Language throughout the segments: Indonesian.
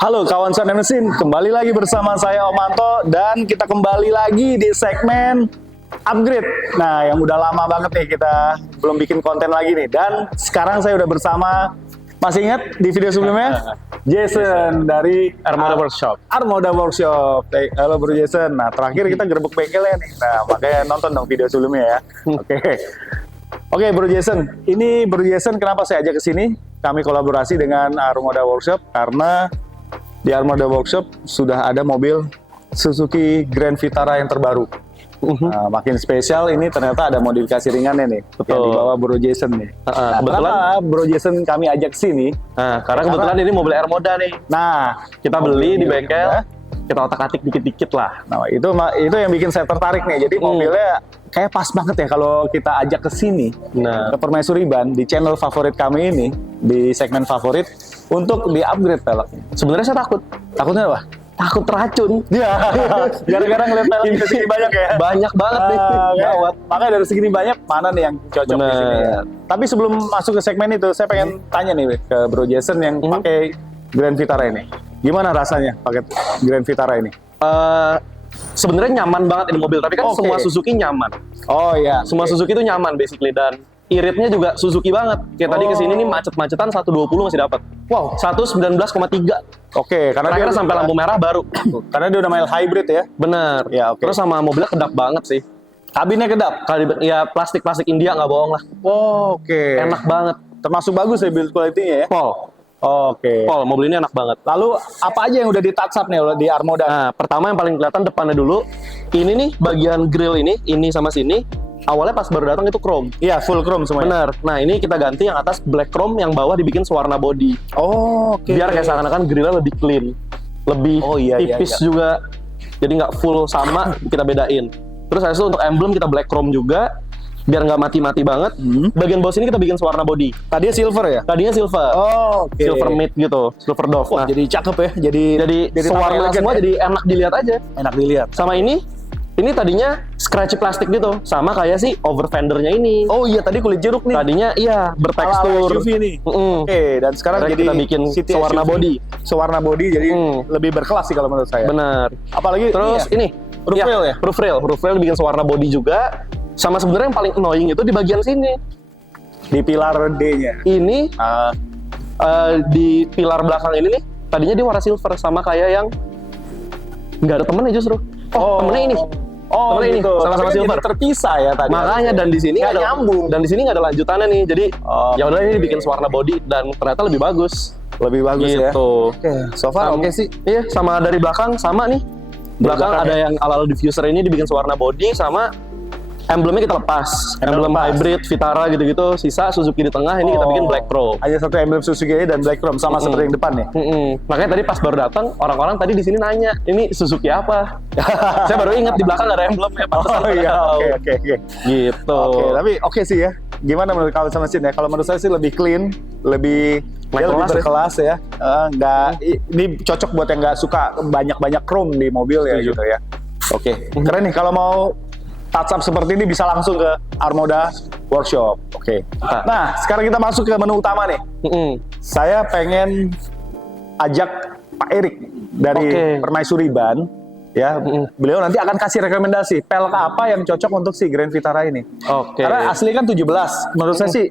Halo kawan Sound Mesin, kembali lagi bersama saya Om Anto dan kita kembali lagi di segmen upgrade. Nah, yang udah lama banget nih kita belum bikin konten lagi nih. Dan sekarang saya udah bersama, masih ingat di video sebelumnya? Jason dari Armada Workshop. Armada Workshop. Halo Bro Jason. Nah, terakhir kita gerbek bengkelnya nih. Nah, makanya nonton dong video sebelumnya ya. Oke, Bro Jason. Ini Bro Jason kenapa saya ajak ke sini? Kami kolaborasi dengan Armada Workshop karena di Armada Workshop sudah ada mobil Suzuki Grand Vitara yang terbaru. Nah, makin spesial ini ternyata ada modifikasi ringannya nih. Betul. Yang dibawa Bro Jason nih. Nah, kebetulan kenapa Bro Jason kami ajak sini? Nah, karena kebetulan ini mobil Armada nih. Nah, Kita beli di bengkel, kita otak-atik dikit-dikit lah. nah itu yang bikin saya tertarik nih. Jadi mobilnya kayak pas banget ya kalau kita ajak ke sini. Nah, Ke Permaisuri Ban di channel favorit kami ini, di segmen favorit untuk di-upgrade peleknya. sebenarnya saya takut. Takutnya apa? Takut racun. Ya, gara-gara ngeliat pelek Ini di sini banyak ya. Banyak banget nih. Gawat. Makanya dari segini banyak mana nih yang cocok di sini ya. Bener. Tapi sebelum masuk ke segmen itu, saya pengen tanya nih ke Bro Jason yang pakai Grand Vitara ini. Gimana rasanya pakai Grand Vitara ini? Sebenarnya nyaman banget ini mobil, tapi kan Oke. semua Suzuki nyaman. Oh iya, Semua Suzuki itu nyaman basically, dan iritnya juga Suzuki banget. Kayak tadi kesini nih macet-macetan 120 masih dapat. Wow. 119,3. Oke, karena Terakhir sampai lampu merah baru. karena dia udah mild hybrid ya. Bener. Ya, oke. Terus sama mobilnya kedap banget sih. Kabinnya kedap. Kali ya plastik India nggak bohong lah. Oh, oke. Enak banget. Termasuk bagus ya build quality-nya ya. Pol, Oke. mobil ini enak banget. Lalu apa aja yang udah di touch up nih di Armada? Nah, pertama yang paling kelihatan depannya dulu. Ini nih bagian grill ini sama sini. Awalnya pas baru datang itu chrome. Iya, full chrome semuanya. Bener. Nah, ini kita ganti yang atas black chrome, yang bawah dibikin sewarna body. Oh, oke. Biar kayak seakan-akan grillnya lebih clean, lebih Oh, iya, iya, tipis iya. juga. Jadi nggak full sama, kita bedain. Terus habis itu untuk emblem kita black chrome juga, biar nggak mati-mati banget. Bagian bawah sini kita bikin sewarna body. Tadinya silver ya? Tadinya silver, Oh, oke. silver mid gitu, silver dove. Wah, Nah, jadi cakep ya. Jadi sewarna tambah elegan semua ya. jadi enak dilihat aja. Enak dilihat. Sama ini tadinya scratchy plastik gitu, sama kayak si over fendernya ini. Oh iya, tadi kulit jeruk nih. Tadinya iya Ala-ala bertekstur. SUV nih. Mm-mm. Oke, dan sekarang Akhirnya jadi kita bikin City sewarna SUV. body. Sewarna body jadi lebih berkelas sih kalau menurut saya. Bener. Apalagi Terus ini ini roof rail ya? Roof rail dibikin sewarna body juga. Sama sebenarnya yang paling annoying itu di bagian sini. di pilar D-nya. Ini Ah, di pilar belakang ini nih, tadinya dia warna silver, sama kayak yang nggak ada temennya justru. Oh, temennya ini. Oh, Temennya ini, gitu. sama-sama Tapi kan silver. jadi terpisah ya tadi. Makanya dan di sini Nggak nggak ada nyambung. Dan di sini nggak ada lanjutannya nih. Jadi Oh, ya udah ini oke. bikin sewarna body dan ternyata lebih bagus. Lebih bagus ya. Gitu. Oke, so far oke sih. Iya, sama dari belakang sama nih. Belakang belakang ada yang ala-ala diffuser ini dibikin sewarna body, sama emblemnya kita lepas. Emblem lepas. hybrid, Vitara gitu-gitu. Sisa Suzuki di tengah, ini kita bikin black chrome. Hanya satu emblem Suzuki aja dan black chrome sama seperti yang depan ya. Makanya tadi pas baru datang, orang-orang tadi di sini nanya, ini Suzuki apa? Saya baru ingat di belakang nggak ada emblemnya. pantesan Oh pada iya, tahu. oke. Gitu. Oke, tapi oke sih ya. Gimana menurut kalian sama mesin ya? Kalau menurut saya sih lebih clean, lebih Naik lebih kelas ya. berkelas ya. Ini cocok buat yang nggak suka banyak-banyak chrome di mobil ya Setuju. gitu ya. Oke, keren nih kalau mau touch up seperti ini bisa langsung ke Armada Workshop. Oke. Nah, sekarang kita masuk ke menu utama nih. Saya pengen ajak Pak Erik dari Oke. Permaisuri Ban. Ya, beliau nanti akan kasih rekomendasi pelek apa yang cocok untuk si Grand Vitara ini. Oke. Karena asli kan 17. Menurut saya sih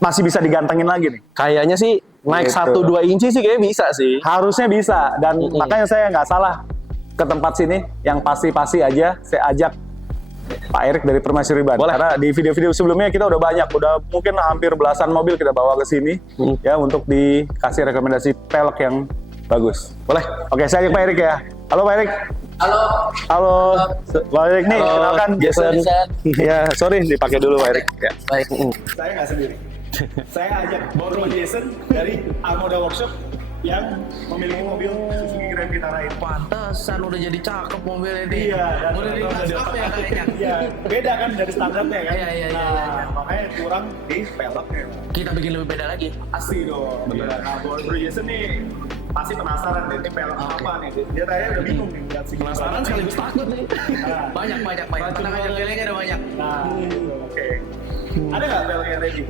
masih bisa digantengin lagi nih. Kayaknya sih naik Gitu. 1-2 inci sih kayaknya bisa sih. Harusnya bisa dan makanya saya nggak salah ke tempat sini yang pasti-pasti aja saya ajak Pak Erik dari Permaisuri Ban. Boleh. Karena di video-video sebelumnya kita udah banyak, udah mungkin hampir belasan mobil kita bawa ke sini ya untuk dikasih rekomendasi pelek yang bagus. Boleh. Oke, saya ajak Pak Erik ya. Halo Pak Erik. Halo. Halo. Pak Erik nih, Halo, kenalkan Jason. Ya, sorry dipakai dulu Pak Erik. Ya. Baik. Saya nggak sendiri. Saya ajak Bro Jason dari Armada Workshop yang memiliki mobil Suzuki Grand Vitara ini. Pantesan udah jadi cakep mobil ini. Iya, dan Udah di touch up ya kayaknya. Iya, beda kan dari standarnya kan. Iya, iya. Makanya kurang di peleknya. Kita bikin lebih beda lagi. Asli dong. Bener. Nah, Bro Jason nih pasti penasaran deh, ini pelek apa nih? Dia tanya udah bingung nih lihat segini. Penasaran sekaligus takut nih. Banyak. Tenang aja, lelenya ada banyak. Nah, gitu. Oke. Ada nggak pelek yang ready?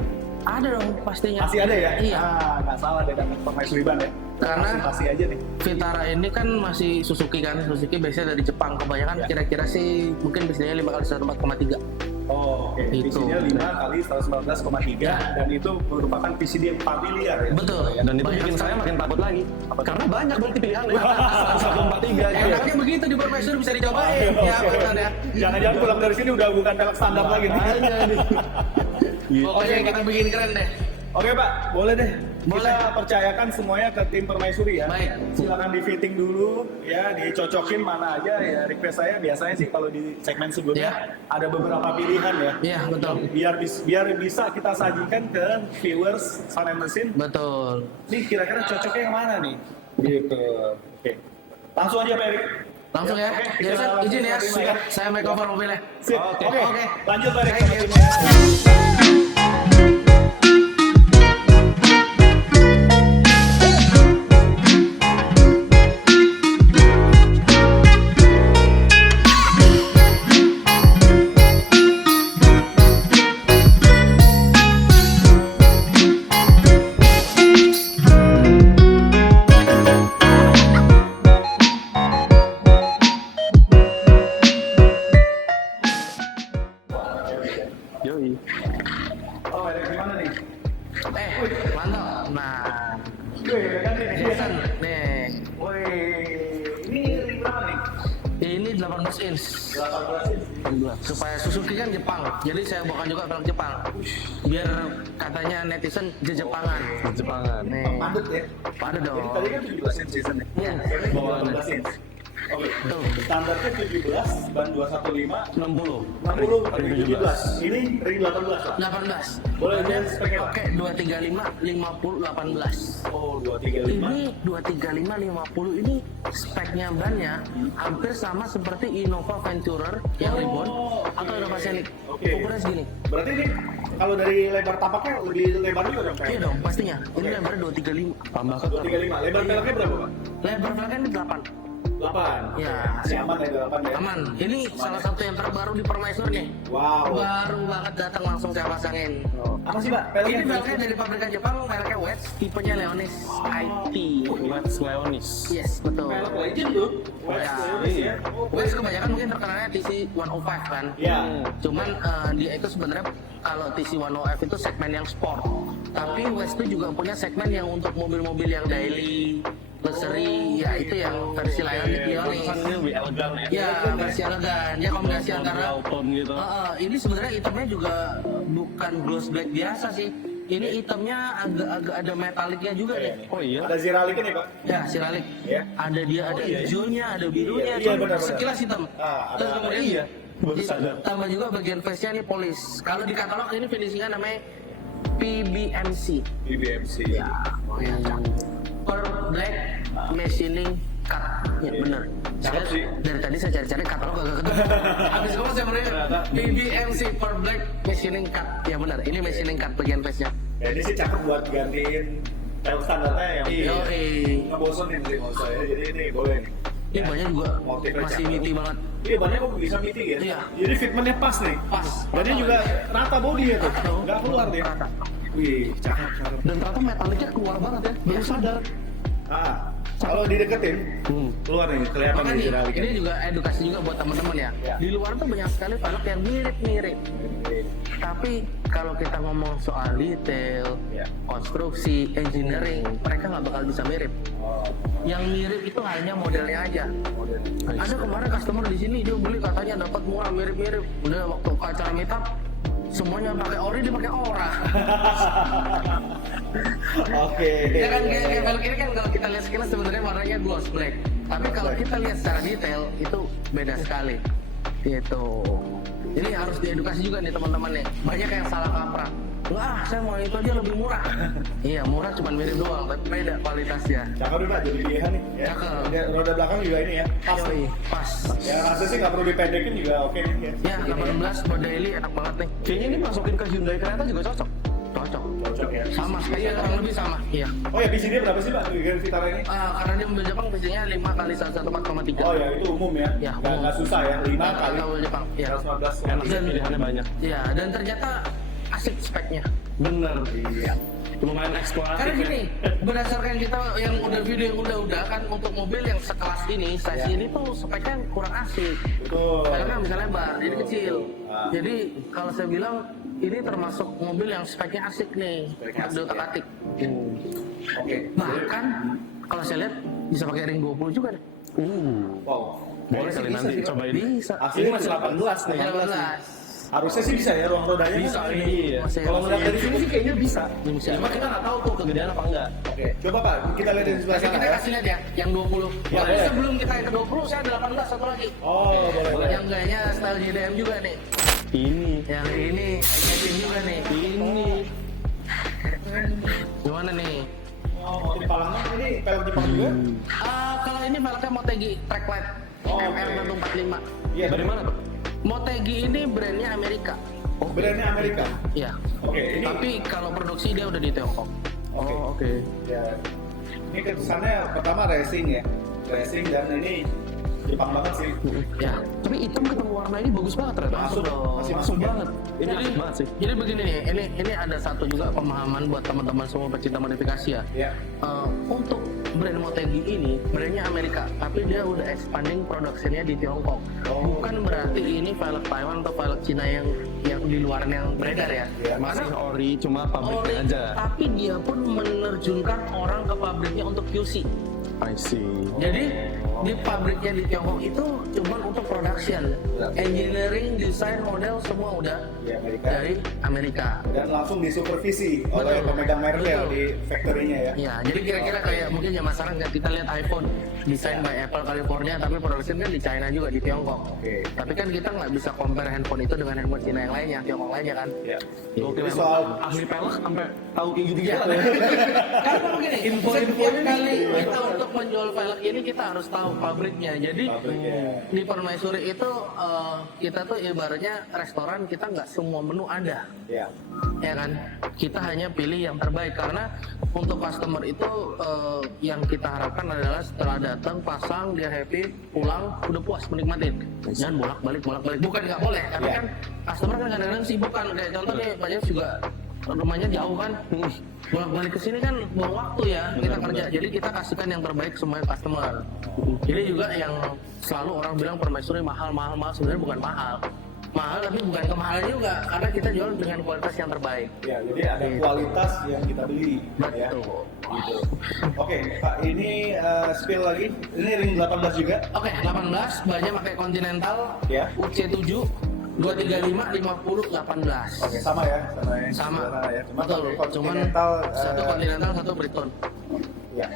Ada dong pastinya. Masih ada ya? Iya. Nggak salah deh dengan Permaisuri Ban ya. Karena pasti aja nih. Vitara ini kan masih Suzuki kan, Suzuki biasanya dari Jepang. Kebanyakan kira-kira sih mungkin bisnisnya 5 kali 104,3. Oh, oke. Itu. PCD-nya 5 kali 119,3 dan itu merupakan PCD yang familiar ya. Betul. Dan itu Banyak bikin saya sekali. makin takut lagi. Karena banyak berarti pilihannya. 143 gitu. Enaknya begitu di Permaisur bisa dicobain. Ya, benar ya. Jangan-jangan pulang dari sini udah bukan velg standar lagi nih. Pokoknya kita bikin keren deh. Oke Pak, boleh deh. Boleh. Kita percayakan semuanya ke tim Permaisuri ya. Baik. Silakan di fitting dulu ya, dicocokin mana aja ya. Request saya biasanya sih kalau di segmen sebelumnya ada beberapa pilihan ya. Iya, betul. Biar bisa kita sajikan ke viewers Sun and Mesin. Betul. Nih kira-kira cocoknya yang mana nih? Gitu. Oke. Langsung aja Pak Erik. Langsung ya. Oke, kita Jason, langsung izin ya. terima Saya make over mobilnya. Sip. Oke. Oke. Lanjut Pak Erik Thank sama you. timnya. Yoi. Oh, Pak Erik gimana nih? Mantap. Nah, Wih, kan nih. Jason, nih. Woi, ini ring berapa nih? Ini 18 inch. 18 inch. Supaya Suzuki kan Jepang, jadi saya bawakan juga velg Jepang. Biar katanya netizen Jepangan. Jepangan. Nih, Padat ya. padat dong. Jadi tadi kan 17 inch season ya. Iya. Bawa 18 inch. Oke. Tuh. Standarnya 17, ban 215, 60. 60, ring 17. Ini ring 18 lah. 18. Boleh Dan lihat speknya, Pak? pakai 235 50 18. Oh, 235. Ini 235 50 ini speknya bannya hampir sama seperti Innova Venturer yang Reborn atau Innova Scenic. Oke. Ukurannya segini. Berarti ini kalau dari lebar tapaknya lebih lebar juga dong Iya dong, pastinya. Ini lebarnya 235. Tambah keter. 235. Lebar velgnya berapa, Pak? Lebar velgnya ini 8. 8. Ya. Masih aman ya 8 ya. Aman. Ini salah satu yang terbaru di Permaisur nih. Wow. Baru banget datang langsung saya pasangin. Apa sih, Pak? Ini velgnya dari pabrikan Jepang, mereknya West, tipenya Leonis IT. Wets Leonis. Yes, betul. Velg legend tuh. Ya. Iya. West kebanyakan mungkin terkenalnya TC 105 kan. Iya. Cuman dia itu sebenarnya kalau TC 105 itu segmen yang sport. Tapi West itu juga punya segmen yang untuk mobil-mobil yang daily, luxury, ya itu yang versi Leonis. Ini lebih elegan ya. Ya, versi elegan. Dia kombinasi antara Tone gitu. ini sebenarnya hitamnya juga bukan gloss black biasa sih. Ini hitamnya agak-agak ada metaliknya juga nih. Oh iya. Ada ziraliknya nih, Pak. Ya, siralik. Ya. Ada dia ada hijaunya, ada birunya, Iya, cuma benar-benar. sekilas hitam. Ada- Terus kemudian iya, baru sadar. tambah juga bagian face-nya nih polis. Kalau di katalog ini finishingnya namanya PBMC. BBMC. Ya, per black machining cut. Ya bener. Cakep sih. Dari tadi saya cari-cari katalog agak ketemu. Habis itu saya bener PBMC per black machining cut. Ya benar. Ini machining cut bagian face-nya. Ya, ini sih cakep buat gantiin velg standarnya yang Yoi. ngebosonin sih menurut saya. Jadi ini boleh nih. Ini banyak juga Motifnya masih cakep. niti banget. Iya, bannya kok bisa meeting ya? Iya. Jadi fitmentnya pas nih. Pas. Dan dia juga rata body ya tuh. Rata. Nggak keluar dia. Rata. Wih, cakep. Dan ternyata metaliknya keluar banget ya. Baru sadar. Ah, kalau dideketin, keluar nih, kelihatan Makanya nih nih, ziraliknya. ini juga edukasi juga buat teman-teman ya. Ya. Di luar tuh banyak sekali velg yang mirip-mirip. Tapi kalau kita ngomong soal detail, Ya. konstruksi, engineering, mereka nggak bakal bisa mirip. Oh, Yang mirip itu hanya modelnya aja. Ada kemarin customer di sini dia beli katanya dapat murah mirip-mirip. Udah waktu ke acara meetup semuanya pakai ori, dia pakai ora. Oke. Ya kan kayak velg ini kan kalau kita lihat sekilas sebenarnya warnanya gloss black. Tapi kalau kita lihat secara detail itu beda sekali. Gitu. Ini harus diedukasi juga nih teman-teman nih. Banyak yang salah kaprah. Wah, saya mau itu aja lebih murah. Iya, murah cuma mirip doang, tapi beda kualitasnya. Cakep nih Pak, jadi pilihan nih. Ya. Cakep. Dan roda belakang juga ini ya, pas nih. Yoi, pas. Ya rasa sih nggak perlu dipendekin juga oke nih ya. Ya, 18 buat daily enak banget nih. Kayaknya ini masukin ke Hyundai Creta juga cocok. Cocok. Cocok ya. Sama, kayaknya kurang lebih sama. Iya. Oh ya, PCD berapa sih Pak Grand Vitara ini? Karena dia mobil Jepang biasanya 5 kali 114,3. Oh ya, itu umum ya. Ya, Nggak susah ya, 5 kali mobil Jepang. Iya. 115. Enak sih pilihannya banyak. Iya, dan ternyata asik speknya. Bener. Iya. Cuma main eksploratif. Karena gini, berdasarkan kita yang udah video yang udah kan untuk mobil yang sekelas ini, size ini tuh speknya kurang asik. Betul. Karena kan bisa lebar, jadi kecil. Jadi kalau saya bilang ini termasuk mobil yang speknya asik nih, ada otak-atik. Oke. Bahkan kalau saya lihat bisa pakai ring 20 juga nih. Wow. Boleh kali nanti cobain. Bisa. Aslinya masih 18 nih. 18. Harusnya sih bisa ya ruang rodanya. Bisa, kan? iya. Masih Kalau ngeliat dari sini sih kayaknya bisa. Bisa. Cuma kita nggak tahu tuh kegedean apa enggak. Oke. Coba Pak, kita lihat dari sebelah Nanti sana kita ya. kasih lihat ya, yang 20. Ya, Nah, boleh. sebelum kita yang ke 20, saya ada 18 satu lagi. Oh, boleh. Yang gayanya style JDM juga nih. Ini. Yang ini, engine juga nih. Ini. Gimana nih? Oh, motif Palangnya ini pelek Jepang juga? Kalau ini velgnya Motegi Tracklight Oh, MR145. Iya. Dari mana tuh? Motegi ini brandnya Amerika. Oh, brandnya Amerika. Iya. Oke, ini. Tapi kalau produksi dia udah di Tiongkok. Oke. Oke. Ya. Ini kesannya pertama racing ya. Racing dan ini Jepang banget sih. Ya. Tapi hitam ketemu warna ini bagus banget ternyata. Masuk dong. Masih Masuk masuk ya? banget. Ini asik banget sih. Jadi begini nih, ini ada satu juga pemahaman buat teman-teman semua pecinta modifikasi ya. Ya. Untuk brand Motegi ini, brandnya Amerika, tapi dia udah expanding produksinya di Tiongkok. Oh. Bukan berarti ini velg Taiwan atau velg Cina yang di luar yang beredar ya. Iya. Masih ori, cuma pabriknya Ori, aja. tapi dia pun menerjunkan orang ke pabriknya untuk QC. I see. Jadi di pabriknya di Tiongkok itu cuma untuk production, engineering, desain, model semua udah Di Amerika. dari Amerika. Dan langsung disupervisi oleh Betul. pemegang merek Betul. di factory-nya ya. Ya, jadi kira-kira kayak mungkin zaman sekarang nggak kita lihat iPhone desain by Apple California, tapi production kan di China juga di Tiongkok. Oke. Tapi kan kita nggak bisa compare handphone itu dengan handphone Cina yang lainnya, Tiongkok lainnya kan. Ya. Oke, Jadi soal ahli pelek sampai tahu kayak gitu Iya. gitu. Karena begini, Info-info setiap ini kali nih. kita untuk menjual velg ini kita harus tahu pabriknya. Jadi Pabriknya. di Permaisuri itu kita tuh ibaratnya restoran, kita nggak semua menu ada. ya. Ya kan, kita hanya pilih yang terbaik karena untuk customer itu yang kita harapkan adalah setelah datang pasang dia happy pulang udah puas menikmatin, jangan bolak balik bukan nggak boleh tapi Iya. kan customer kan kadang-kadang sibuk kan, kayak contoh nih Pak Jeff juga rumahnya jauh kan, bolak balik ke sini kan buang waktu ya kita kerja, jadi kita kasihkan yang terbaik ke semua customer. Jadi juga yang selalu orang bilang Permaisuri mahal sebenarnya bukan mahal tapi bukan kemahalan juga karena kita jual dengan kualitas yang terbaik. Ya, jadi ada kualitas yang kita beli ya. Betul. Gitu. Oke, Pak, ini spill lagi. Ini ring 18 juga. Oke, 18 banyak pakai Continental Ya. UC7 235 50 18. Oke, sama ya, sama ya. Sama. Ya. Cuma Betul. kalau Cuman Continental, satu Continental, satu Briton. ya.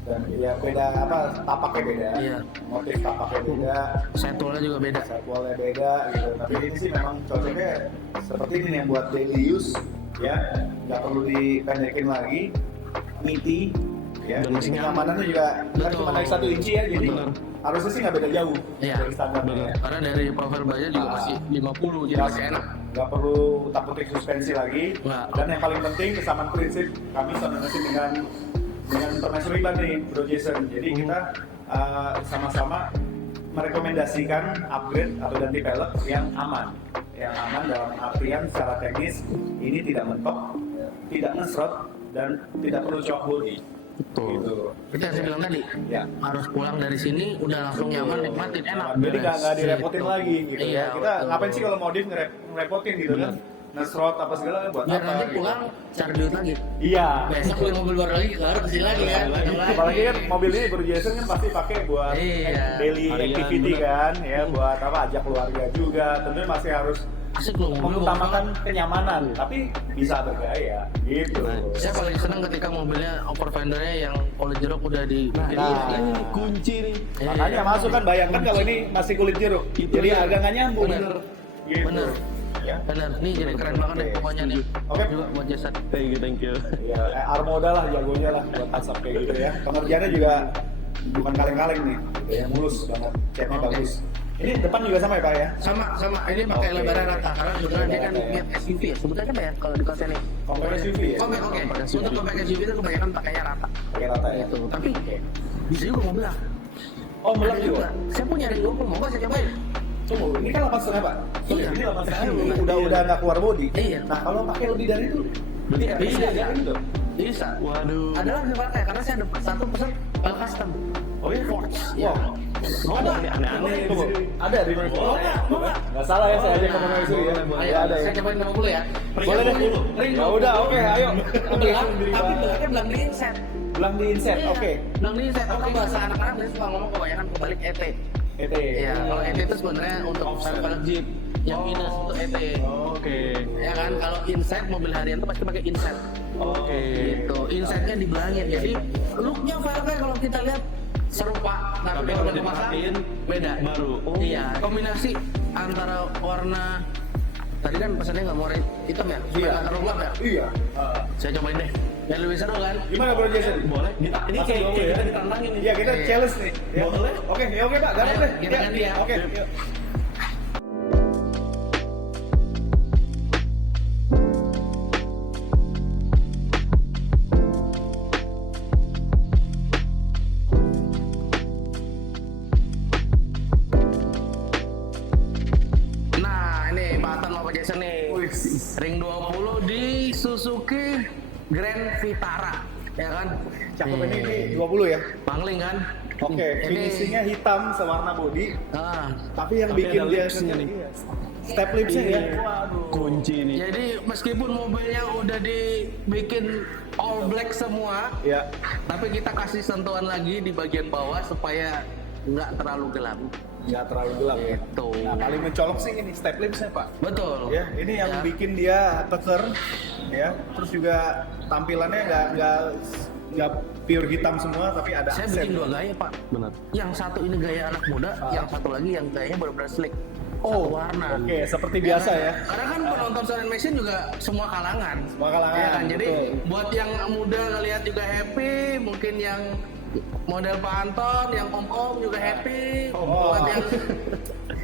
Dan ya beda apa? Tapaknya beda. Iya. Motif tapaknya beda. Setulnya juga beda. Satwalnya beda gitu. Tapi ini sih memang cocoknya seperti ini yang buat daily use ya. Nggak perlu dipendekin lagi. Meaty ya. Dan masih nyaman. Kenyamanannya juga kan Betul. cuma naik 1 inci ya. Jadi Bener. harusnya sih nggak beda jauh Iya. dari standarnya. ya. Karena dari profil baja juga masih 50 jadi masih enak. Nggak perlu takutin suspensi lagi. Nggak. Dan yang paling penting kesamaan prinsip kami sama dengan Permaisuri nih Bro Jason. Jadi kita sama-sama merekomendasikan upgrade atau ganti pelek yang aman dalam artian secara teknis ini tidak mentok, tidak ngesrot dan tidak perlu shock body. Gitu. Itu yang saya bilang tadi. Ya. Harus pulang dari sini udah langsung nyaman, nikmatin, enak. Jadi nggak beres. direpotin Gitu. lagi gitu Iya, ya. Kita betul. ngapain sih kalau modif ngerepotin gitu kan? Ngesrot apa segala buat Biar apa? nanti gitu. pulang cari duit lagi. Iya. Besok beli mobil baru lagi, baru kesini lagi kan. Apalagi kan mobil ini Bro Jason kan pasti pakai buat Iya. daily Harian, activity bener. kan ya, buat apa ajak keluarga juga. Tentunya masih harus Asik loh, mobil mengutamakan kenyamanan, tapi bisa bergaya gitu. Saya paling senang ketika mobilnya upper fendernya yang kulit jeruk udah di Nah, Ini kunci nih. makanya masuk kan, bayangkan kalau ini masih kulit jeruk, Itu jadi dia. agak nggak nyambung. Bener. Gitu. Bener. Ya. Bener, nih jadi keren banget deh pokoknya nih. Oke. Juga buat jasad. Thank you. Ya, Armoda lah jagonya lah buat asap kayak gitu ya. Pengerjaannya juga bukan kaleng-kaleng nih, gitu ya, mulus banget, catnya Oke. bagus. Ini depan juga sama ya Pak ya? Sama, ini pakai Oke. lebaran rata karena kebetulan dia kan Lebaran, lihat SUV ya. Sebutannya apa ya kalau di kota nih? Compact SUV ya? Compact, oke. Untuk compact SUV itu kebanyakan pakainya rata. Pakai rata ya. Gitu. Tapi bisa juga mau bilang. Oh, Ada melek juga. Saya punya Ring 20, mau nggak saya cobain? Tunggu, ini kan 8,5 Pak? Iya. Ini 8,5 udah nggak keluar body. Iya. Nah kalau pakai lebih dari itu, Berarti ya, beda, ya, kan? gitu. Bisa. Waduh. Ada lagi velgnya karena saya ada satu pesan velg custom. Oh iya? Forge. Wow. Oh, aneh-aneh di Tunggu, sini. ada di mana? Nggak salah ya saya aja ke permaisuri ya. Ayo, Ya ada ya. saya cobain 50 ya. Boleh deh. Ya udah, oke, ayo. Belang, tapi belakangnya belang di inset. Belang di inset, Iya, oke. Belang di inset. Kalau bahasa anak-anak biasanya suka ngomong kebanyakan kebalik ET. ET. Iya, kalau ET itu sebenarnya untuk velg Jeep. Yang minus untuk ET. Oke. Ya kan, kalau inset mobil harian tuh pasti pakai inset. Oke. Gitu. Insetnya dibelangin. Jadi looknya velgnya kalau kita lihat serupa, tapi Tapi kalau kalau udah dipasang diperhatiin, beda. baru. Oh. Iya, kombinasi antara warna tadi kan pesannya nggak mau warna hitam ya? Supaya Iya. nggak terlalu gelap ya? Iya. Saya cobain deh. Biar lebih seru kan? Gimana Bro Jason? Boleh. Ini Langsung kayak dulu ya. kita ditantangin nih. Iya, kita Iya. challenge nih. Ya. Boleh. Oke, ya oke Pak, gampang Ayo, deh. kita ganti ya. Oke, Yuk. yuk. Nah, ini Baton Bapak Jason nih. Wih. Ring 20 di Suzuki Grand Vitara. Ya kan? Cakep ini 20 ya. Pangling kan? Oke, Ini- finishingnya hitam sewarna body, Ah, tapi yang Tapi bikin ada dia lipsnya nih. Iya. Step lipsnya ya. Iya. Waduh. Kunci nih. jadi meskipun mobilnya udah dibikin all black semua, Ya. tapi kita kasih sentuhan lagi di bagian bawah supaya nggak terlalu gelap. Nggak terlalu gelap ya. Gitu. Nah, paling mencolok sih ini step lipsnya Pak. Betul. Ya, ini yang Ya. bikin dia teker, ya. Terus juga tampilannya nggak pure hitam semua, tapi ada Saya aksen. bikin dua gaya Pak. Benar. Yang satu ini gaya anak muda, Ah. yang satu lagi yang gayanya benar-benar slick. Oh, Satu warna. oke, seperti biasa ya. Karena kan penonton Sound Machine juga semua kalangan. Semua kalangan, Ya kan? Jadi betul. buat yang muda ngelihat juga happy, mungkin yang model Pak Anton, yang om-om juga happy. Oh. Buat yang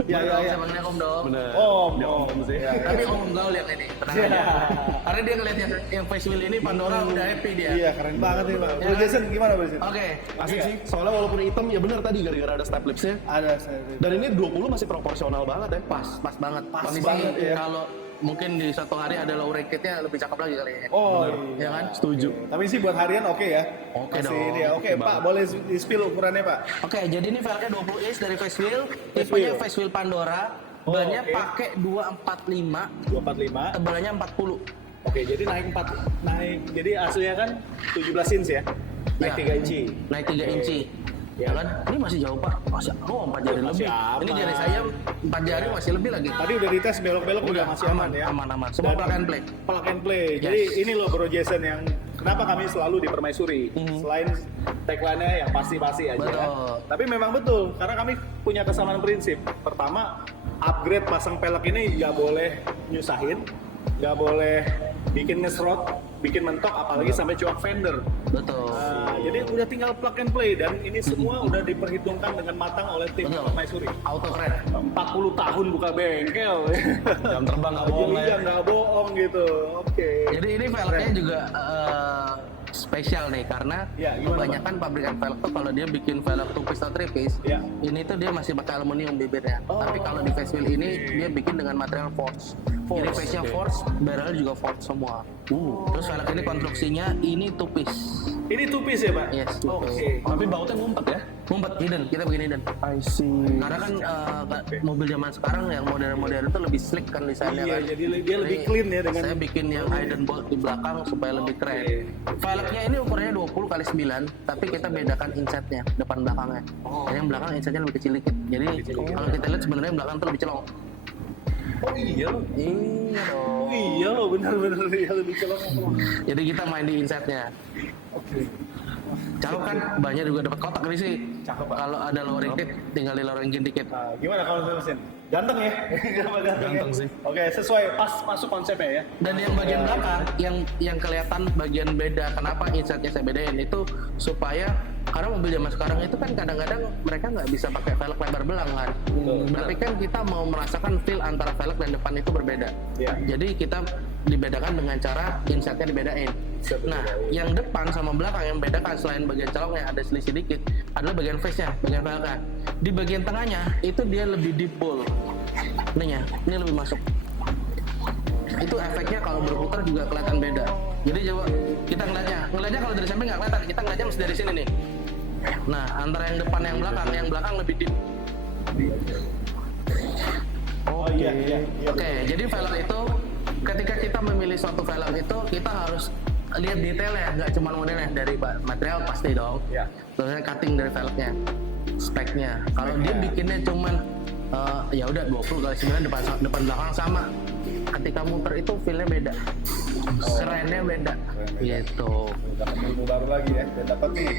Ya, ya, ya. Sebenarnya om dong. Benar. Oh, Dia oh, om sih. ya, ya. Tapi om gaul yang ini, tenang Iya. aja. Karena dia ngeliat yang face wheel ini Pandora udah happy dia. Iya, keren banget nih Pak. Ya Bro kan? Jason gimana Bro Jason? Oke. Asik sih. Soalnya walaupun hitam ya benar tadi gara-gara ada step lipsnya. Ada saya. Dan ini 20 masih proporsional banget ya. Pas banget. Pas Kondisi banget, ya. kalau mungkin di satu hari ada low ranked-nya lebih cakep lagi kali ya. Oh, Ya kan? Setuju. Tapi sih buat harian oke ya. Oke Masih dong. ini ya. Oke, Oke Pak, banget. boleh di spill ukurannya Pak. Oke, jadi ini velgnya 20 inch dari face wheel, Face tipenya wheel. face wheel Pandora, Oh, bannya oke. pakai 245, 245. tebalannya 40. Oke, jadi naik. Jadi aslinya kan 17 inch ya. Naik Ya. 3 inci. Naik 3 inci. Ya. Ya kan? Ini masih jauh Pak. Masih 4 jari Masih lebih. aman. Ini jari saya 4 jari masih lebih lagi. Tadi udah dites belok-belok udah masih aman ya. Aman. Semua Dan plug and play. Plug and play. Yes. Jadi ini loh Bro Jason yang kenapa kami selalu di Permaisuri. Selain tagline-nya yang pasti-pasti aja ya. Betul. Tapi memang betul karena kami punya kesamaan prinsip. Pertama, upgrade pasang pelek ini nggak boleh nyusahin, nggak boleh bikin ngesrot, bikin mentok, apalagi sampai cuak fender. Betul. Nah, jadi udah tinggal plug and play dan ini semua udah diperhitungkan dengan matang oleh tim Betul. Permaisuri. Auto keren. 40 tahun buka bengkel. Jam terbang nggak bohong lah ya. Iya, nggak bohong gitu. Oke. Jadi ini velgnya Keren. juga spesial nih karena Ya, gimana, kebanyakan pabrikan velg tuh kalau dia bikin velg 2 piece atau 3 piece, Ya. ini tuh dia masih pakai aluminium bibirnya. Oh. Tapi kalau di face wheel ini dia bikin dengan material forged. Jadi Forged, face-nya oke. forged, barrel juga forged semua. Terus velg ini konstruksinya ini 2 piece. Ini two piece ya, Pak? Yes, two Oke. piece. Tapi bautnya ngumpet ya. Ngumpet hidden, kita bikin hidden. I see. Karena kan mobil zaman sekarang yang modern-modern itu lebih slick kan desainnya Iya, kan. jadi dia lebih clean ya dengan- Saya bikin yang hidden bolt di belakang supaya lebih keren. Velgnya ini ukurannya 20 kali 9, tapi kita bedakan insetnya depan belakangnya. Jadi yang belakang insetnya lebih kecil dikit. Jadi kalau kita lihat sebenarnya yang belakang tuh lebih celong. Oh iya loh. Iya dong. Oh iya loh, benar-benar dia lebih celok. Jadi kita main di insetnya. Oke. Cakep kan? Banyak juga dapat kotak ini sih. Cakep, Pak. Kalau ada low ranked, tinggal di low ranked dikit. Nah, gimana kalau mesin? Ganteng ya? Kenapa ganteng, Ganteng ya? sih. Oke, sesuai pas masuk konsepnya ya. Dan yang bagian belakang, yang kelihatan bagian beda, kenapa insertnya saya bedain itu supaya karena mobil zaman sekarang itu kan kadang-kadang mereka nggak bisa pakai velg lebar belang kan. Tapi kan kita mau merasakan feel antara velg dan depan itu berbeda. Iya. Jadi kita dibedakan dengan cara insertnya dibedain. Nah, yang depan sama belakang yang bedakan selain bagian coloknya ada selisih dikit adalah bagian face-nya, bagian velgnya. Di bagian tengahnya itu dia lebih deep bowl. Ini lebih masuk. itu efeknya kalau berputar juga kelihatan beda. Jadi coba kita ngeliatnya kalau dari samping nggak kelihatan, kita ngeliatnya mesti dari sini nih. Nah, antara yang depan yang belakang lebih deep. Oh iya. Oke, jadi velg itu ketika kita memilih suatu velg itu kita harus lihat detailnya, nggak cuma modelnya, dari material pasti dong. Iya. Terusnya cutting dari velgnya, speknya. Kalau dia bikinnya cuman ya udah 20x9 depan belakang sama. Ketika muter itu feel-nya beda, kerennya beda, gitu. Dapat ilmu baru lagi ya, dan dapat nih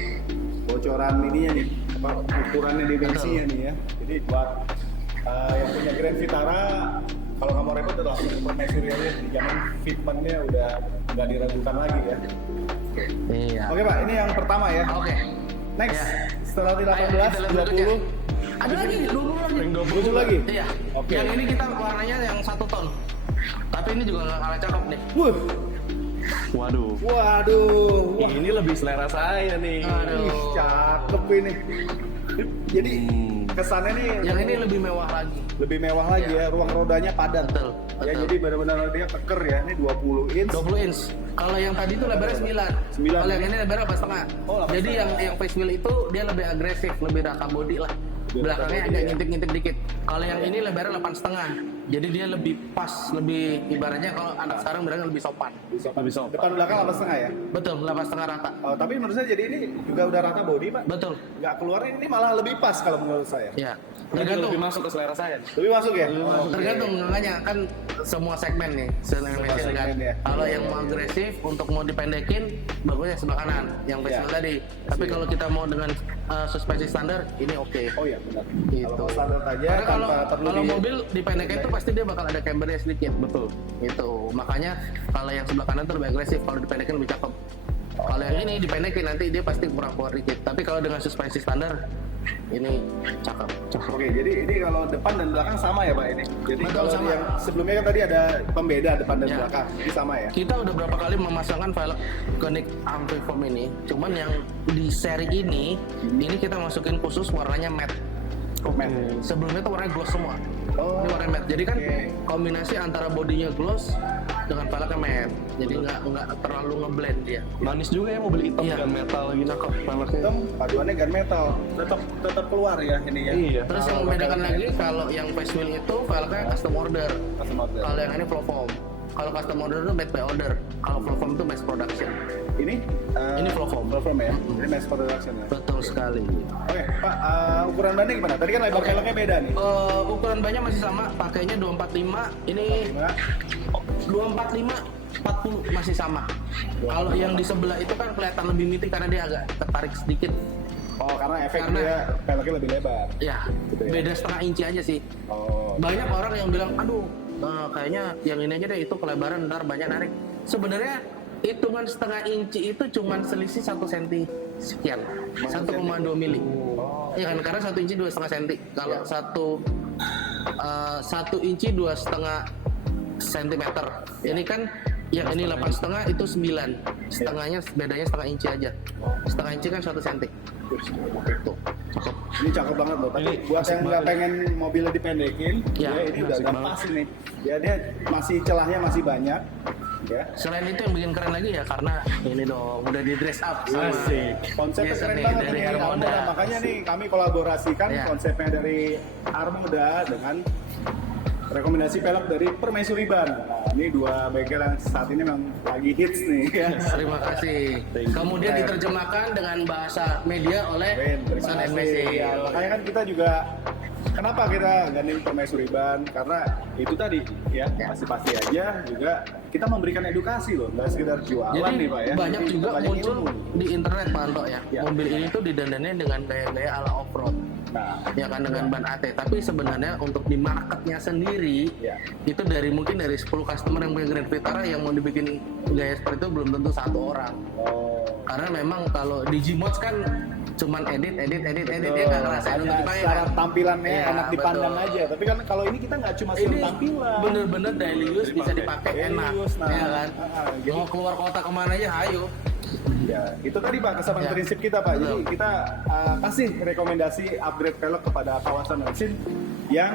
bocoran ininya nih, apa ukurannya dimensinya nih ya. Jadi buat yang punya Grand Vitara, kalau nggak mau repot udah langsung ke Permaisuri aja. Di zaman fitmentnya udah nggak diragukan lagi ya. Iya. Oke Pak, ini yang pertama ya. Oke. Next, Ya. setelah di Ayo, kita lihat 18, bentuknya. 20, Ada lagi 20 lagi. 20 lagi. Iya. Oke. Yang ini kita warnanya yang 1 ton. Tapi ini juga nggak kalah cakep nih. Wuh, Waduh. waduh, wah, Ini lebih selera saya nih. Aduh. ih, cakep ini. Jadi kesannya nih Yang ini lebih mewah lagi. lebih mewah lagi Iya. ya, ruang rodanya padat. Betul. Ya, betul. jadi benar-benar dia keker ya. Ini 20 inch. 20 inch. Kalau yang tadi itu lebarnya 9. 9. Kalau yang ini lebarnya 8,5. Oh, 8,5. Jadi yang face wheel itu dia lebih agresif, lebih rata body lah. Lebih Belakangnya rata body, agak ya. ngintip-ngintip dikit. Kalau yang ini lebarnya 8,5. Jadi dia lebih pas, lebih ibaratnya kalau anak sekarang bilangnya lebih sopan. Lebih sopan. Depan belakang 8,5 ya. Betul, 8,5 rata. Oh, tapi menurut saya jadi ini juga udah rata body Pak. Betul. Nggak keluar ini malah lebih pas kalau menurut saya. Ya. Ini Tergantung. lebih masuk ke selera saya. Lebih masuk ya? Oke. Tergantung, makanya kan semua segmen nih, segmen kan. segmen ya. Kalau yang mau agresif untuk mau dipendekin, bagusnya sebelah kanan, yang Ya. face tadi. Tapi kalau kita mau dengan suspensi standar, ini oke. Oh iya benar. Gitu. Kalau mau standar aja Karena kalau tanpa perlu kalau di mobil dipendekin tuh pasti dia bakal ada cambernya sedikit. Betul. Itu makanya kalau yang sebelah kanan tuh lebih agresif, kalau dipendekin lebih cakep. Kalau yang ini dipendekin nanti dia pasti kurang keluar dikit. Tapi kalau dengan suspensi standar, ini cakep. Oke, jadi ini kalau depan dan belakang sama ya Pak ini. Jadi Betul, kalau sama. yang sebelumnya kan tadi ada pembeda depan dan Ya. belakang, ini sama ya. Kita udah berapa kali memasangkan velg Koenig Ampliform ini, cuman yang di seri ini kita masukin khusus warnanya matte. Komen. Sebelumnya tuh warnanya gloss semua. Oh, Ini warna matte. Jadi kan oke. kombinasi antara bodinya gloss dengan velgnya matte. Jadi nggak terlalu ngeblend dia. Manis juga ya mobil hitam Iya. dan metal gitu. Cakep. Hitam paduannya gunmetal, tetap keluar ya ini ya. Iya. Terus yang membedakan lagi kalau yang face wheel itu velgnya custom order. Custom order. Kalau yang ini flow foam. Kalau custom order itu made by order. Kalau flow foam itu mass production. Ini Ini flow foam. Flow foam ya. Ini mass production ya. Betul sekali. Oke, Pak, ukuran bannya gimana? Tadi kan lebar Oke. velgnya beda nih. Ukuran bannya masih sama, pakainya 245. Ini 245 40 masih sama. Kalau yang di sebelah itu kan kelihatan lebih mitik karena dia agak tertarik sedikit. Oh, karena efek Karena- dia velgnya lebih lebar. Ya, Gitu ya. beda setengah inci aja sih. Oh. Banyak orang yang bilang, aduh, kayaknya yang ini aja deh, itu kelebaran ntar banyak narik. Sebenarnya hitungan setengah inci itu cuman selisih 1 senti sekian, 1,2 mili. Oh. Ya kan, karena 1 inci 2,5 senti. Kalau 1 inci 2,5 sentimeter. Ini kan yang ini 8,5 itu 9. Setengahnya bedanya setengah inci aja. Setengah inci kan 1 senti. Tuh, cakep. Ini cakep banget loh. Tapi Ini buat asik yang nggak banget. pengen mobilnya dipendekin, Ya, ya ini udah asik agak banget. pas ini. Ya dia masih celahnya masih banyak. Ya. Selain itu yang bikin keren lagi ya karena ini dong udah di dress up sama Asik. Konsepnya Jason keren nih, banget dari nih Armoda. Makanya nih kami kolaborasikan Ya. konsepnya dari Armoda dengan rekomendasi velg dari Permaisuri Ban. Nah, ini 2 bengkel yang saat ini memang lagi hits nih ya. Terima kasih. Kemudian diterjemahkan dengan bahasa media oleh Ben, terima Sun kasih. NBC. Ya, makanya kan kita juga kenapa kita gandeng Permaisuri Ban? Karena itu tadi ya pasti aja juga kita memberikan edukasi loh, nggak sekedar jualan Jadi nih Pak ya. banyak Jadi juga banyak muncul ilmu. di internet Pak Anto ya. Ya. Mobil ini tuh didandanin dengan gaya-gaya ala off-road. Nah, Ya kan dengan ban AT, tapi sebenarnya untuk di marketnya sendiri ya. itu mungkin dari 10 customer yang punya Grand Vitara yang mau dibikin gaya seperti itu belum tentu 1 orang. Oh. Karena memang kalau di Gmods kan cuman edit dia nggak ngerasain untuk Hanya dipakai secara kan. tampilannya Iya, enak dipandang betul. aja. Tapi kan kalau ini kita nggak cuma Ini sekedar tampilan. bener-bener daily use bisa dipakai Daily enak, use, nah. ya kan. Jadi- Mau keluar kota kemana aja, ayo. Ya, itu tadi Pak kesamaan Ya. prinsip kita Pak. Jadi Betul. kita kasih rekomendasi upgrade velg kepada kawasan mesin yang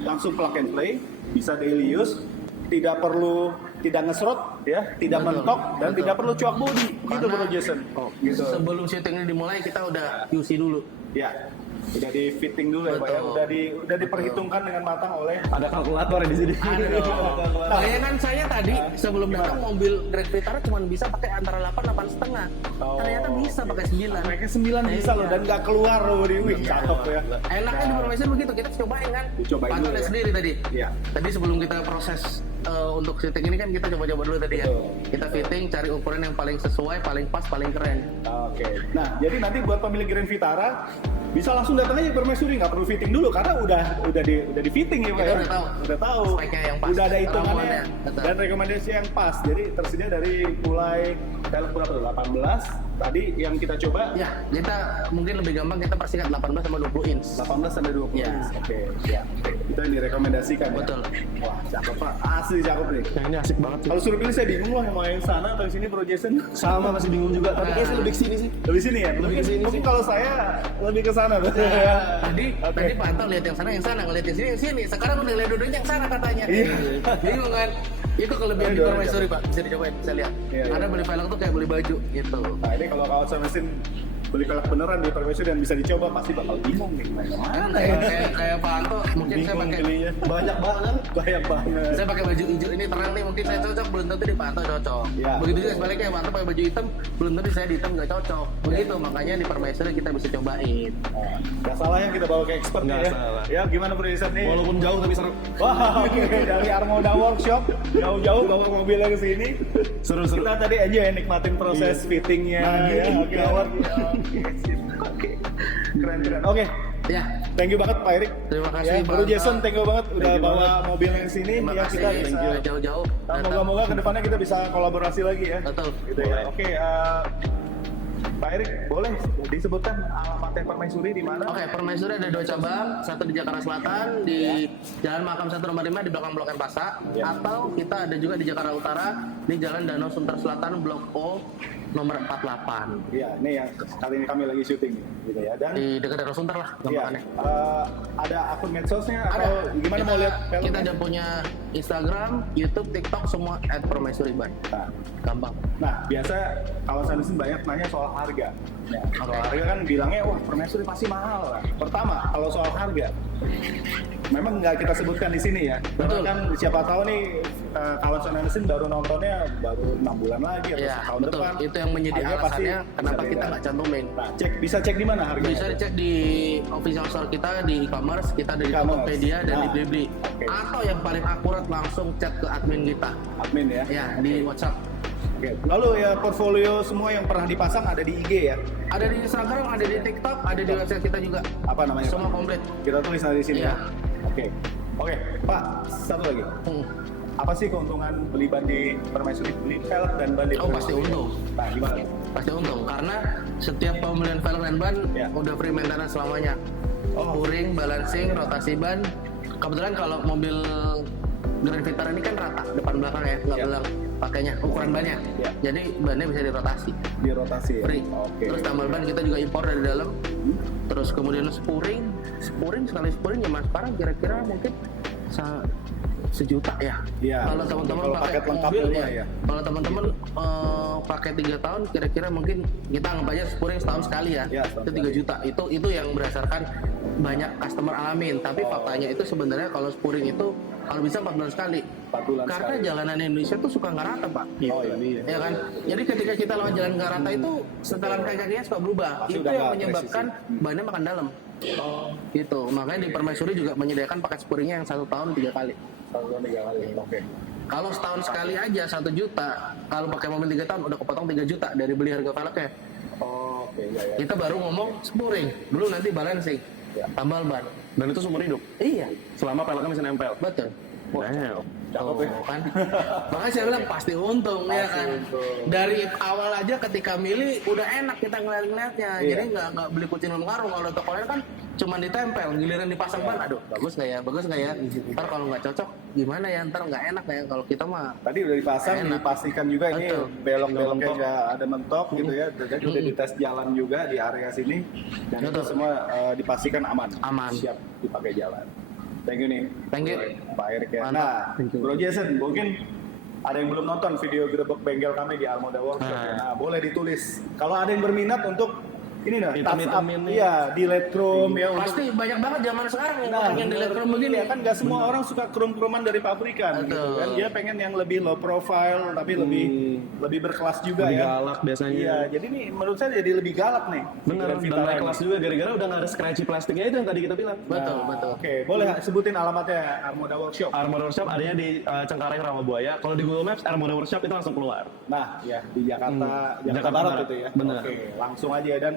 langsung plug and play, bisa daily use, tidak ngesrot ya, tidak Betul, mentok dan betul. tidak perlu cuak body gitu Karena Bro Jason. Gitu. Sebelum syuting ini dimulai kita udah QC dulu. Ya. Udah di fitting dulu ya Pak ya. Betul. Udah diperhitungkan dengan matang oleh Ada kalkulator di sini. Ada dong. Makanya kan saya tadi sebelum datang mobil Grand Vitara cuma bisa pakai antara 8,5. Oh. Ternyata bisa pakai 9. Mereka 9 bisa loh dan nggak keluar loh di wih cakep ya. Enaknya di Permaisuri begitu, kita cobain kan. Dicobain Pantau dulu lihat ya. sendiri tadi. Iya. Tadi sebelum kita proses untuk syuting ini kan kita coba-coba dulu tadi ya. Betul. Kita fitting, cari ukuran yang paling sesuai, paling pas, paling keren. Oke. Nah, jadi nanti buat pemilik Grand Vitara bisa langsung datang aja ke Permaisuri, nggak perlu fitting dulu karena udah di fitting ya Pak Kita ya. udah tahu. Udah tahu. Speknya yang pas. Udah ada hitungannya Ramuannya. Betul. dan rekomendasi yang pas. Jadi tersedia dari mulai velg berapa tuh? 18. Tadi yang kita coba Ya, kita mungkin lebih gampang kita persingkat 18 sama 20 inch. 18 sampai 20 Ya. inch. Oke, ya. Itu yang direkomendasikan ya. Betul. Wah, cakep Pak. Asli cakep nih. Yang ini asik banget sih. Kalau suruh pilih saya bingung lah mau yang sana atau yang sini Bro Jason. Sama masih bingung juga. Tapi kayaknya saya lebih ke sini sih. Lebih sini ya? Lebih ke sini Mungkin sih. kalau saya lebih ke sana tuh. Tadi Oke. tadi pantau lihat yang sana, ngeliat yang sini, yang sini. Sekarang udah lihat duduknya yang sana katanya. Iya. Bingung kan? Itu kelebihan di Aduh, Permaisuri Pak. Bisa dicobain, bisa lihat. Iya, Karena iya. beli velg tuh kayak beli baju gitu. Nah ini kalau kawasan mesin beli velg beneran di Permaisuri dan bisa dicoba pasti bakal bingung nih main Kan kemana ya? kayak Pak Anto, mungkin saya pakai pilihnya. Banyak banget. Banyak banget. saya pakai baju hijau ini terang nih, mungkin saya cocok, belum tentu di Pak Anto cocok. Ya, Begitu juga betul. sebaliknya Pak Anto pakai baju hitam, belum tentu saya di hitam nggak cocok. Begitu makanya di Permaisuri kita bisa cobain. Nah, nggak salah yang kita bawa ke expert Nggak ya. salah. Ya gimana Bro Jason nih? Walaupun jauh tapi seru. Wah, oke dari Armoda Workshop jauh-jauh bawa mobilnya ke sini. Seru-seru. Kita tadi aja ya nikmatin proses fittingnya. Nah, ya, gitu. oke. Gawat. Oke. Keren-keren. Oke. Ya, Thank you banget Pak Erik. terima kasih Ya, Pak Bro Anto. Jason, thank you banget udah Thank you bawa banget. mobilnya ke sini. Terima Ya kasih kita bisa. jauh-jauh. Nah, datang. moga-moga kedepannya kita bisa kolaborasi lagi ya. Betul. Gitu ya. Oke. Pak Erik, boleh disebutkan alamatnya Permaisuri di mana? Oke, Permaisuri ada 2 cabang, satu di Jakarta Selatan di Jalan Makam 1 nomor 5 di belakang Blok M Pasa, Ya. atau kita ada juga di Jakarta Utara di Jalan Danau Sunter Selatan Blok O nomor 48 Iya, ini yang kali ini kami lagi syuting gitu ya. Dan di dekat Danau Sunter lah iya, gampangannya. ada akun medsosnya Ada. atau gimana kita, mau lihat kita filmnya? ada punya Instagram, YouTube, TikTok semua @permaisuri ban. Nah, Gampang. nah, biasa kawasan sini banyak nanya soal harga. Ya, kalau harga kan bilangnya wah Permaisuri pasti mahal. Nah, pertama, kalau soal harga, memang nggak kita sebutkan di sini ya. Karena Betul. kan siapa tahu nih kawasan mesin baru nontonnya baru 6 bulan lagi atau Iya, setahun betul. depan. Itu yang menjadi Harga pasti alasannya kenapa bisa kita beda. nggak cantumin. Nah, bisa cek di mana harganya? Bisa dicek di official store kita di e-commerce, kita ada di E-commerce. Tokopedia dan di Nah, Blibli. oke. Atau yang paling akurat langsung chat ke admin kita. Admin ya. Ya, di WhatsApp. Oke. Lalu ya portfolio semua yang pernah dipasang ada di IG ya. Ada di Instagram, ada di TikTok, ada di website kita juga. Apa namanya? Semua Pak? komplit. Kita tulis di sini Iya. ya. Oke. Oke, Pak, satu lagi. Hmm. Apa sih keuntungan beli ban di Permaisuri? Beli velg dan ban di Oh, pasti Permaisuri? untung. Nah, gimana? Pasti untung karena setiap pembelian velg dan ban Ya. udah free maintenance selamanya. Oh. Puring, balancing, rotasi ban. Kebetulan kalau mobil Grand Vitara ini kan rata depan belakang ya, nggak Ya. belang pakainya ukuran bannya. Ya. Jadi bannya bisa dirotasi. Di rotasi ya? Free. Oke. Terus tambal ban kita juga impor dari dalam. Terus kemudian spuring sekali spuring zaman sekarang kira-kira mungkin sejuta ya. Iya. Kalau teman-teman Kalau pakai paket lengkap mobil semua ya. ya. Kalau teman-teman pakai 3 tahun kira-kira mungkin kita anggap aja spuring setahun sekali ya. Iya, setahun Itu 3 juta. Itu yang berdasarkan banyak customer alamin. Tapi Oh. faktanya itu sebenarnya kalau spuring itu kalau bisa 4 bulan sekali. 4 bulan Karena sekali. jalanan Indonesia tuh suka nggak rata, Pak. Oh iya. Ya kan? Jadi ketika kita lewat jalan nggak rata itu setelan kakinya suka berubah. Pasti Itu udah yang nggak menyebabkan bannya makan dalam. Oh, Gitu. Makanya di Permaisuri juga menyediakan paket spuringnya yang 1 tahun 3 kali. 1 tahun 3 kali. Oke. Kalau setahun sekali aja 1 juta. Kalau pakai mobil 3 tahun udah kepotong 3 juta dari beli harga velgnya. Oh, oke, ya, ya. Kita baru ngomong spuring, belum nanti balancing, Ya. tambal ban. Dan itu seumur hidup. Iya, Selama peleknya masih nempel. betul. Damn. Cakep ya. Kan? Makanya saya bilang pasti untung ya Pasti kan. untung. Dari awal aja ketika milih udah enak kita ngeliat-ngeliatnya. Iya. Jadi nggak beli kucing dalam karung. Kalau toko lain kan cuma ditempel, giliran dipasang ban. Aduh, bagus nggak ya? Bagus nggak ya? Ntar kalau nggak cocok gimana ya? Ntar nggak enak ya. Kalau kita mah Tadi udah dipasang, Enak. dipastikan juga ini Betul. belok-beloknya Mentok. nggak ada mentok gitu ya. Jadi udah dites jalan juga di area sini dan itu Betul. semua dipastikan aman, Aman. siap dipakai jalan. Thank you nih. Thank you. Pak Erik ya. Mantap. Nah, Thank you. Bro Jason, mungkin ada yang belum nonton video gerebek bengkel kami di Armoda Workshop. Nah. Ya. Nah, boleh ditulis. Kalau ada yang berminat untuk ini nah, touch up, Hitam-hitamin nih. iya, di Electrum ya untuk Pasti banyak banget zaman sekarang yang Nah, pengen dilihat krom begini. ya kan nggak semua orang suka krum-kruman dari pabrikan gitu Betul. kan. Dia pengen yang lebih low profile tapi lebih berkelas juga Lebih ya. galak biasanya. Iya, jadi nih menurut saya jadi lebih galak nih. Bener, Grand dan Vitara naik ini. kelas juga gara-gara udah nggak ada scratchy plastiknya itu yang tadi kita bilang. Betul, betul. Oke, boleh sebutin alamatnya Armoda Workshop. Armoda Workshop adanya di Cengkareng Rawabuaya. Kalau di Google Maps Armoda Workshop itu langsung keluar. Nah, ya di Jakarta, Jakarta Jakarta Barat Barat. itu ya. Benar. Oke, langsung aja dan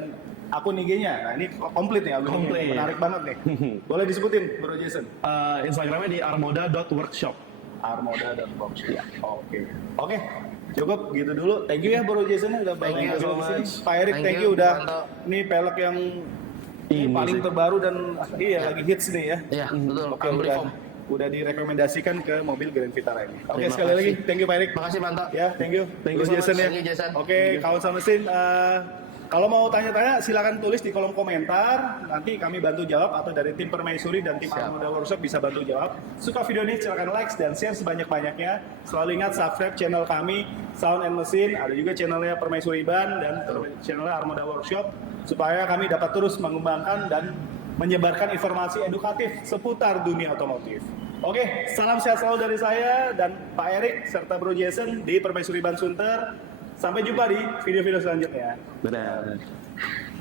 akun IG-nya. Nah, ini komplit nih akun Komplit. IG-nya. Menarik banget nih. Boleh disebutin, Bro Jason. Instagramnya di armoda.workshop. Armoda.workshop. Oke. Oke. Cukup gitu dulu. Thank you ya Bro Jason udah Thank you bawa so ke sini. much. Pak Erik, Thank thank you, you udah Banto. ini pelek yang Ini paling sih. terbaru dan iya lagi hits nih ya. Iya, betul. Oke, Ampliform. udah direkomendasikan ke mobil Grand Vitara ini. Oke, Terima sekali lagi kasih. thank you Pak Erik. Makasih Banto. Ya, thank you. Thank you Bro so Jason much. ya. Thank you, Jason. Oke, kawan sama mesin, kalau mau tanya-tanya silakan tulis di kolom komentar. Nanti kami bantu jawab atau dari tim Permaisuri dan tim Siap. Armoda Workshop bisa bantu jawab. Suka video ini silakan like dan share sebanyak-banyaknya. Selalu ingat subscribe channel kami Sound and Mesin, ada juga channelnya Permaisuri Ban dan channelnya Armoda Workshop supaya kami dapat terus mengembangkan dan menyebarkan informasi edukatif seputar dunia otomotif. Oke, salam sehat selalu dari saya dan Pak Erik serta Bro Jason di Permaisuri Ban Sunter. Sampai jumpa di video-video selanjutnya. Benar.